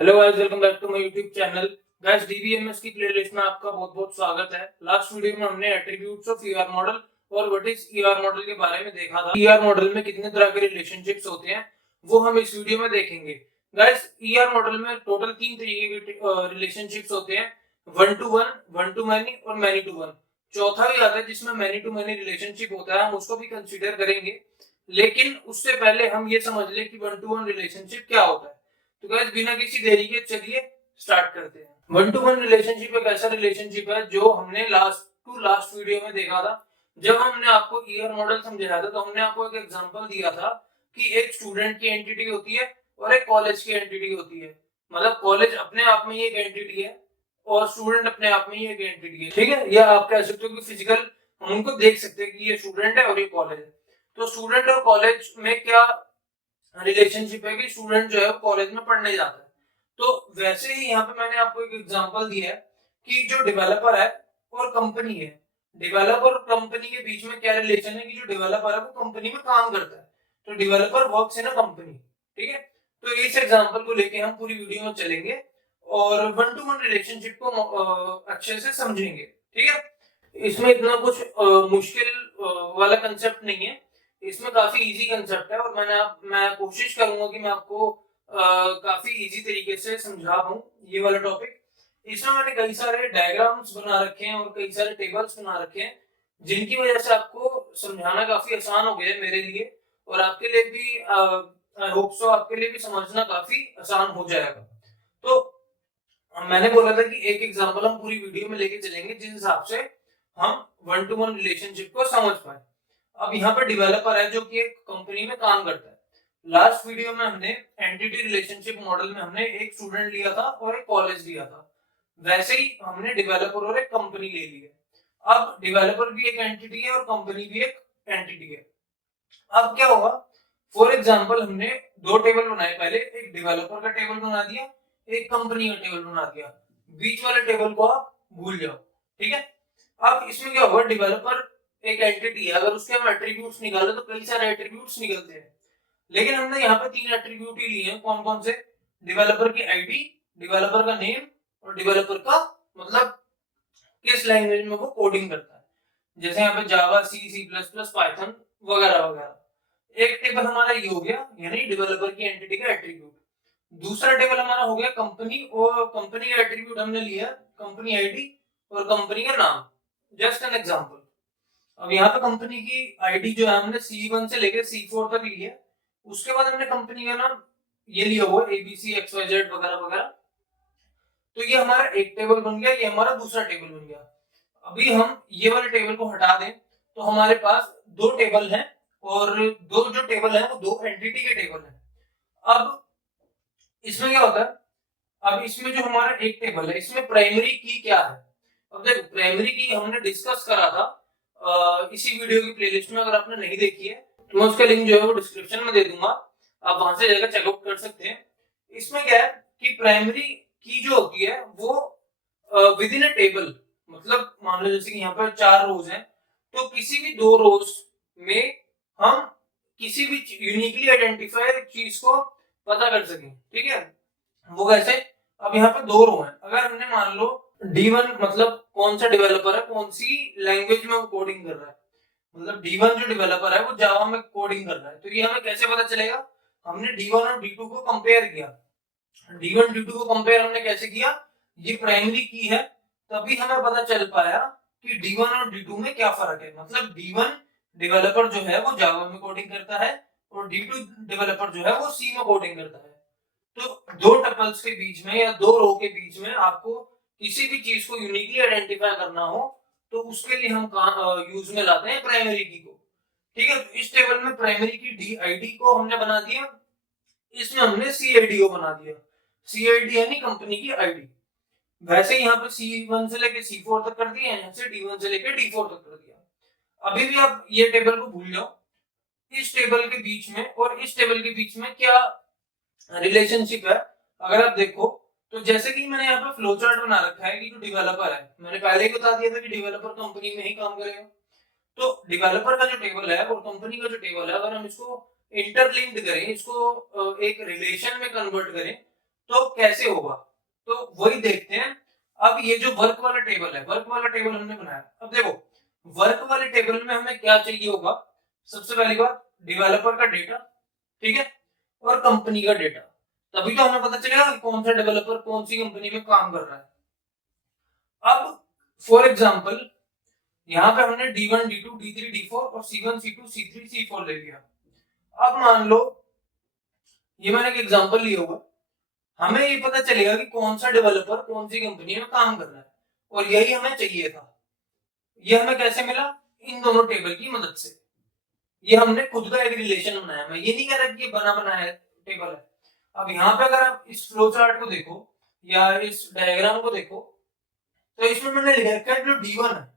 Hello guys, welcome back to my YouTube channel. Guys, DBMS की playlist में आपका बहुत बहुत स्वागत है। लास्ट वीडियो में हमने एट्रीब्यूट्स ऑफ ईआर मॉडल और व्हाट इज ईआर मॉडल के बारे में देखा था। ईआर मॉडल में कितने तरह के रिलेशनशिप्स होते हैं वो हम इस वीडियो में देखेंगे। गाइस, ईआर मॉडल में टोटल 3 तरीके के रिलेशनशिप्स होते हैं, one two one, one two many और मैनी टू वन। चौथा भी आता है जिसमें मैनी टू मैनी रिलेशनशिप होता है, हम उसको भी कंसिडर करेंगे। लेकिन उससे पहले हम ये समझ ले कि वन टू वन रिलेशनशिप क्या होता है। तो गाइस, बिना किसी देरी के चलिए स्टार्ट करते हैं। वन टू वन रिलेशनशिप एक ऐसा रिलेशनशिप है जो हमने लास्ट वीडियो में देखा था। जब हमने आपको ईयर मॉडल समझाया था तो हमने आपको एक एग्जांपल दिया था कि एक स्टूडेंट की एंटिटी होती है और एक कॉलेज की एंटिटी होती है। मतलब कॉलेज अपने आप में ही एक एंटिटी है और स्टूडेंट अपने आप में ही एक एंटिटी है। ठीक है, या आप कह सकते हो कि फिजिकल हम उनको देख सकते हैं कि ये स्टूडेंट है और ये कॉलेज है। तो स्टूडेंट और कॉलेज में क्या रिलेशनशिप है कि स्टूडेंट जो है वो कॉलेज में पढ़ने जाता है। तो वैसे ही यहाँ पे मैंने आपको एक एग्जांपल दिया है कि जो डेवलपर है और कंपनी है, डेवलपर और कंपनी के बीच में क्या रिलेशन है कि जो डेवलपर है वो कंपनी में काम करता है, तो developer works in a company. ठीक है, तो इस एग्जांपल को लेके हम पूरी वीडियो में चलेंगे और वन टू वन रिलेशनशिप को अच्छे से समझेंगे। ठीक है, इसमें इतना कुछ मुश्किल वाला कंसेप्ट नहीं है, इसमें काफी इजी कंसेप्ट है और मैं कोशिश करूंगा कि मैं आपको काफी इजी तरीके से समझा पाऊं ये वाला टॉपिक। इसमें मैंने कई सारे डायग्राम्स बना रखे हैं और कई सारे टेबल्स बना रखे हैं जिनकी वजह से आपको समझाना काफी आसान हो गया है मेरे लिए, और आपके लिए भी आई होप सो आपके लिए भी समझना काफी आसान हो जाएगा। तो मैंने बोला था कि एक एग्जांपल हम पूरी वीडियो में लेके चलेंगे जिस हिसाब से हम वन टू वन रिलेशनशिप को समझ पाए। अब यहाँ पे डेवलपर है जो कि एक कंपनी में काम करता है। लास्ट वीडियो में हमने एंटिटी रिलेशनशिप मॉडल में हमने एक स्टूडेंट लिया था और एक कॉलेज लिया था। वैसे ही हमने डेवलपर और एक कंपनी ले ली है। अब डेवलपर भी एक एंटिटी है और कंपनी भी एक एंटिटी है। अब क्या होगा, फॉर एग्जाम्पल हमने दो टेबल बनाए, पहले एक डेवलपर का टेबल बना दिया, एक कंपनी का टेबल बना दिया। बीच वाले टेबल को आप भूल जाओ। ठीक है, अब इसमें क्या होगा, डेवलपर एक एंटिटी है, अगर उसके हम एट्रीब्यूट्स निकाले तो कई सारे एट्रीब्यूट्स निकलते हैं। लेकिन हमने यहाँ पे 3 एट्रीब्यूट ही लिए हैं, कौन कौन से, डेवलपर की आईडी, डेवलपर का नेम और डेवलपर का मतलब किस लैंग्वेज में वो कोडिंग करता है। जैसे यहाँ पे जावा, सी, सी प्लस प्लस, पाइथन वगैरह वगैरह। एक टेबल हमारा ये हो गया, यानी डेवलपर की एंटिटी का एट्रीब्यूट। दूसरा टेबल हमारा हो गया कंपनी, और कंपनी का एट्रीब्यूट हमने लिया कंपनी आईडी और कंपनी का नाम। Just an example. अब यहाँ पे कंपनी की आईडी जो है हमने C1 से लेकर C4 तक ली है। उसके बाद हमने कंपनी का नाम ये लिया हुआ ABC XYZ वगैरह वगैरह। तो ये हमारा एक टेबल बन गया, ये हमारा दूसरा टेबल बन गया। अभी हम ये वाले टेबल को हटा दें तो हमारे पास दो टेबल हैं, और दो जो टेबल हैं वो दो एंटिटी के टेबल हैं। अब इसमें क्या होता है, अब इसमें जो हमारा एक टेबल है इसमें प्राइमरी की क्या है। अब देखो, प्राइमरी की हमने डिस्कस करा था इसी वीडियो की प्लेलिस्ट में। अगर आपने नहीं देखी है तो मैं उसका लिंक जो है वो डिस्क्रिप्शन में दे दूंगा, आप वहां से जाकर चेकआउट कर सकते हैं। इसमें क्या है कि प्राइमरी की जो होती है वो विद इन अ टेबल, मतलब मान लो जैसे कि यहाँ पर 4 रोज हैं, तो किसी भी 2 रोज में हम किसी भी यूनिकली आइडेंटिफाइड चीज को पता कर सकें। ठीक है, वो कैसे, अब यहाँ पे 2 रो हैं, अगर हमने मान लो D1 मतलब कौन सा डेवलपर है, कौन सी लैंग्वेज में वो कोडिंग कर रहा है, मतलब D1 जो डेवलपर है वो जावा में कोडिंग कर रहा है, तो ये हमें कैसे पता चलेगा, हमने D1 और D2 को कंपेयर किया। D1 D2 को कंपेयर हमने कैसे किया, ये प्राइमरी की है, तभी हमें पता चल पाया कि D1 और D2 में क्या फर्क है। मतलब D1 डेवलपर जो है वो जावा में कोडिंग करता है और D2 डेवलपर जो है वो सी में कोडिंग करता है। तो दो टपल्स के बीच में या 2 रो के बीच में आपको किसी भी चीज को यूनिकली आइडेंटिफाई करना हो तो उसके लिए हम यूज में लाते हैं प्राइमरी की को। ठीक है, तो इस टेबल में प्राइमरी की डी आईडी को हमने बना दिया, इसमें हमने सीआईडी को बना दिया। सीआईडी यानी कंपनी की आईडी। वैसे यहाँ पे C1 से लेके C4 तक कर दिया, यहाँ से D1 से लेके D4 तक कर दिया। अभी भी आप ये टेबल को भूल जाओ, इस टेबल के बीच में और इस टेबल के बीच में क्या रिलेशनशिप है। अगर आप देखो तो जैसे कि मैंने यहाँ पे फ्लो चार्ट बना रखा है कि जो डेवलपर है, मैंने पहले ही बता दिया था कि डेवलपर कंपनी में ही काम करेगा। तो डेवलपर का जो टेबल है और कंपनी का जो टेबल है, अगर हम इसको इंटरलिंक्ड करें, इसको एक रिलेशन में कन्वर्ट करें, तो कैसे होगा, तो वही देखते हैं। अब ये जो वर्क वाला टेबल है, वर्क वाला टेबल हमने बनाया। अब देखो वर्क वाले टेबल में हमें क्या चाहिए होगा, सबसे पहली बात डेवलपर का डेटा, ठीक है, और कंपनी का डेटा। तभी तो हमें पता चलेगा कि कौन सा डेवलपर कौन सी कंपनी में काम कर रहा है। अब फॉर एग्जांपल यहाँ पे हमने D1, D2, D3, D4 और C1, C2, C3, C4 ले लिया। अब मान लो ये मैंने एक एग्जांपल लिया होगा, हमें ये पता चलेगा कि कौन सा डेवलपर कौन सी कंपनी में काम कर रहा है, और यही हमें चाहिए था। ये हमें कैसे मिला, इन दोनों टेबल की मदद से। ये हमने खुद का एक रिलेशन बनाया। मैं ये नहीं कह रहा कि ये बना बनाया टेबल है। अब यहाँ पे अगर आप इस फ्लो चार्ट को देखो या इस डायग्राम को देखो, तो इसमें मैंने लिखा है जो D1 है,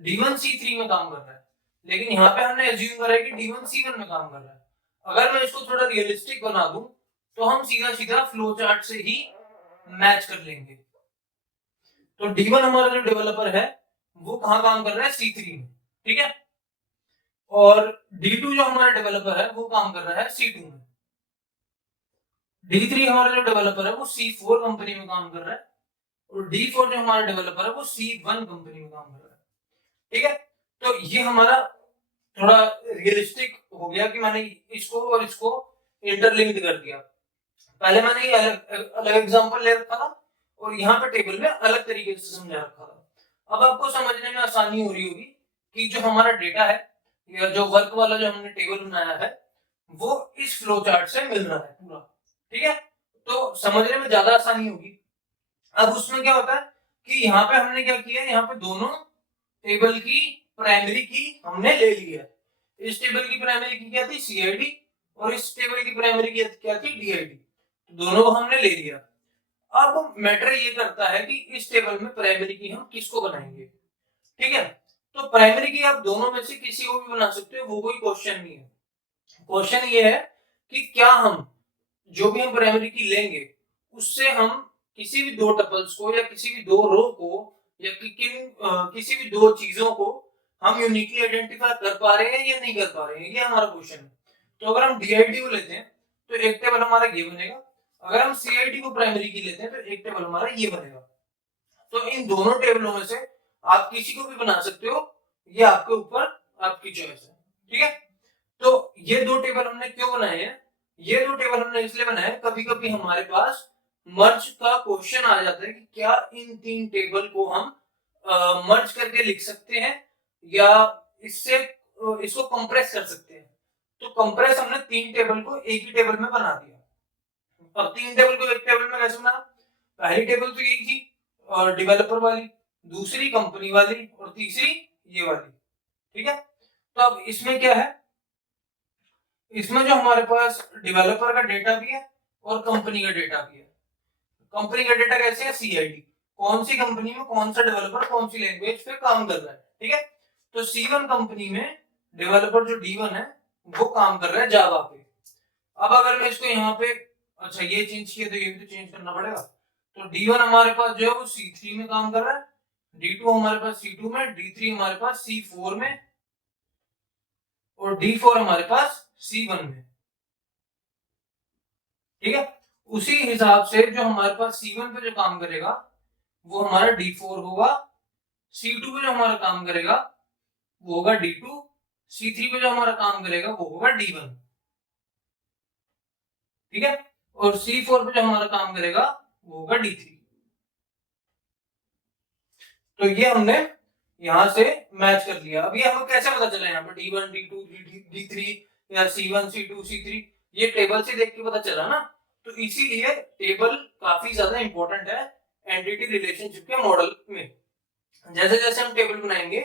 D1 C3 में काम कर रहा है, लेकिन यहाँ पे हमने एज्यूम करा है कि D1 C1 में काम कर रहा है। अगर मैं इसको थोड़ा रियलिस्टिक बना दूं तो हम सीधा सीधा फ्लो चार्ट से ही मैच कर लेंगे। तो D1 हमारा जो डेवलपर है वो कहाँ काम कर रहा है, C3 में, ठीक है, और D2 जो हमारा डेवलपर है वो काम कर रहा है C2 में। D3 हमारा जो डेवलपर है वो C4 कंपनी में काम कर रहा है, और D4 जो हमारा डेवलपर है वो C1 कंपनी में काम कर रहा है, ठीक है। तो ये हमारा थोड़ा रियलिस्टिक हो गया कि मैंने इसको और इसको इंटरलिंक्ड कर दिया। पहले मैंने ये अलग अलग एग्जांपल ले रखा था और यहाँ पे टेबल में अलग तरीके से समझा रखा था। अब आपको समझने में आसानी हो रही होगी कि जो हमारा डेटा है या जो वर्क वाला जो हमने टेबल बनाया है वो इस फ्लो चार्ट से मिल रहा है पूरा, ठीक है, तो समझने में ज्यादा आसानी होगी। अब उसमें क्या होता है कि यहाँ पे हमने क्या किया, यहाँ पे दोनों टेबल की प्राइमरी की हमने ले ली है। इस टेबल की प्राइमरी की क्या थी, CID, और इस टेबल की प्राइमरी की क्या थी, DID। दोनों को हमने ले लिया। अब मैटर ये करता है कि इस टेबल में प्राइमरी की हम किसको बनाएंगे, ठीक है। तो प्राइमरी की आप दोनों में से किसी को भी बना सकते हो, वो कोई क्वेश्चन नहीं है। क्वेश्चन ये है कि क्या हम जो भी हम प्राइमरी की लेंगे उससे हम किसी भी दो टपल्स को या किसी भी दो रो को या किसी भी दो चीजों को हम यूनिकली आइडेंटिफाई कर पा रहे हैं या नहीं कर पा रहे हैं, ये हमारा क्वेश्चन है। तो अगर हम DID को लेते हैं तो एक टेबल हमारा ये बनेगा, अगर हम CID को प्राइमरी की लेते हैं तो एक टेबल हमारा ये बनेगा। तो इन दोनों टेबलों में से आप किसी को भी बना सकते हो, ये आपके ऊपर आपकी चॉइस है, ठीक है। तो ये दो टेबल हमने क्यों बनाए हैं, ये दो टेबल हमने इसलिए बनाए, कभी कभी हमारे पास मर्ज का क्वेश्चन आ जाता है कि क्या इन तीन टेबल को हम मर्ज करके लिख सकते हैं या इससे इसको कंप्रेस कर सकते हैं। तो कंप्रेस हमने तीन टेबल को एक ही टेबल में बना दिया। अब तीन टेबल को एक टेबल में कैसे बना, पहली टेबल तो यही थी डेवलपर वाली, दूसरी कंपनी वाली और तीसरी ये वाली, ठीक है। तो अब इसमें क्या है, इसमें जो हमारे पास डेवलपर का डेटा भी है और कंपनी का डेटा भी है। कंपनी का डेटा कैसे है, CID, कौन सी कंपनी में कौन सा डेवलपर कौन सी लैंग्वेज पे काम कर रहा है, ठीक है। तो C1 कंपनी में डेवलपर जो D1 है वो काम कर रहा है जावा पे। अब अगर मैं इसको यहाँ पे, अच्छा ये चेंज किया तो ये भी तो चेंज करना पड़ेगा। तो D1 हमारे पास जो है वो C3 में काम कर रहा है, D2 हमारे पास C2 में, D3 हमारे पास C4 में और D4 हमारे पास C1 में, ठीक है। उसी हिसाब से जो हमारे पास C1 पे जो काम करेगा वो हमारा D4 होगा, C2 पे जो हमारा काम करेगा वो होगा D2, C3 पे जो हमारा काम करेगा वो होगा D1, ठीक है, और C4 पे जो हमारा काम करेगा वो होगा D3। तो ये हमने यहां से मैच कर लिया। अब ये हमें कैसे पता चला, यहाँ पे D1, D2, D3 या C1, C2, C3, ये टेबल से देख के पता चला ना। तो इसीलिए टेबल काफी ज्यादा इंपॉर्टेंट है एंटिटी रिलेशनशिप के मॉडल में। जैसे जैसे हम टेबल बनाएंगे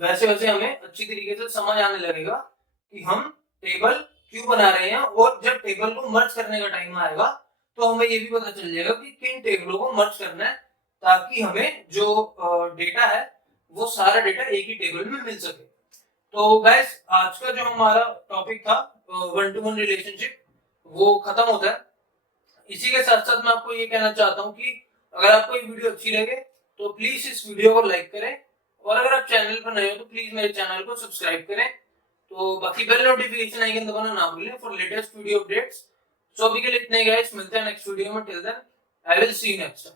वैसे वैसे हमें अच्छी तरीके से समझ आने लगेगा कि हम टेबल क्यों बना रहे हैं, और जब टेबल को मर्ज करने का टाइम आएगा तो हमें ये भी पता चल जाएगा कि किन टेबलों को मर्ज करना है, ताकि हमें जो डेटा है वो सारा डेटा एक ही टेबल में मिल सके। तो गाइस आज का जो हमारा टॉपिक था वन टू वन रिलेशनशिप वो खत्म होता है। इसी के साथ साथ मैं आपको ये कहना चाहता हूँ कि अगर आपको ये वीडियो अच्छी लगे तो प्लीज इस वीडियो को लाइक करें, और अगर आप चैनल पर नए हो तो प्लीज मेरे चैनल को सब्सक्राइब करें। तो बाकी बेल नोटिफिकेशन आइकन दबाना ना भूलें for latest video updates. So अभी के लिए इतने गाइस, मिलते हैं नेक्स्ट वीडियो में। Till then I will see you next time.